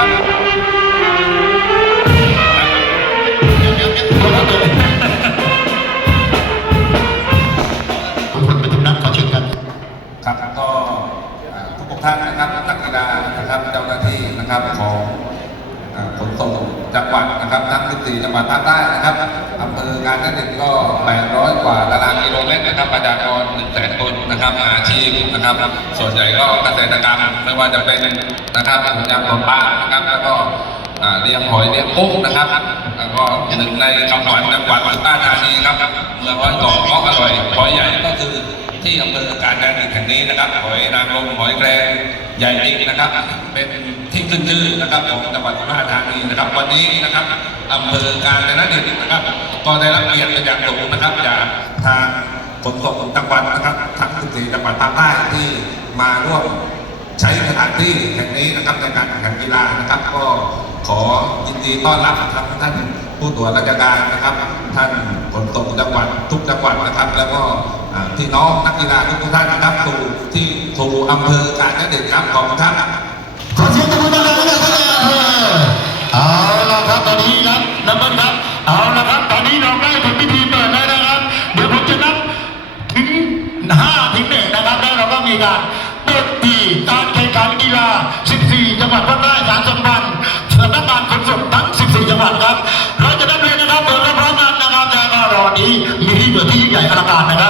ทุกคนไปทุกนัดขอเชิญกันครับก็ทุกท่านนะครับนักกีฬานะครับเจ้าหน้าที่นะครับของ จังหวัดนะครับทั้ง 14 จังหวัดภาคใต้นะครับอำเภองานนั่นเองก็ 800 กว่าตารางกิโลเมตรนะครับประชากร1แสนคนนะครับอาชีพนะครับ ส่วนใหญ่ก็เกษตรกรรมไม่ว่าจะเป็นนะครับยางตกปลานะครับแล้วก็เลี้ยงหอยเลี้ยงกุ้งนะครับแล้วก็หนึ่งในจังหวัดจังหวัดสุราธานีครับเมืองร้อยเกาะก็อร่อยหอยใหญ่ก็คือที่อำเภอการแดนแห่งนี้นะครับหอยนางรมหอยแครงใหญ่จริงนะครับเป็น ขึ้นชื่อนะครับของจังหวัดสุราษฎร์ธานีนะครับ วันนี้นะครับอำเภอการแดนดินนะครับ ก็ได้รับเกียรติเป็นอย่างสูงนะครับจากทางขนส่งจังหวัดนะครับทั้ง 14 จังหวัดภาคใต้ที่มาร่วมใช้สถานที่แห่งนี้นะครับในการแข่งขันกีฬานะครับ ก็ขอยินดีต้อนรับนะครับท่านผู้ตรวจราชการนะครับ ท่านขนส่งจังหวัดทุกจังหวัดนะครับ แล้วก็อ่าพี่น้องนักกีฬาทุกท่านนะครับสู่ที่สู่อำเภอการเด็ดครับขอบคุณครับ 5ถึง1นะครับแล้วเราก็มีการเปิดปีการแข่งขันกีฬา 14 จังหวัดภาคใต้สารสัมพันธ์สำนักงานขนส่งทั้ง 14 จังหวัดครับ เราจะได้เลยนะครับเปิดรับพร้อมกันนะครับแต่ว่ารอนี้มีที่เกิดที่ใหญ่อลังการนะครับ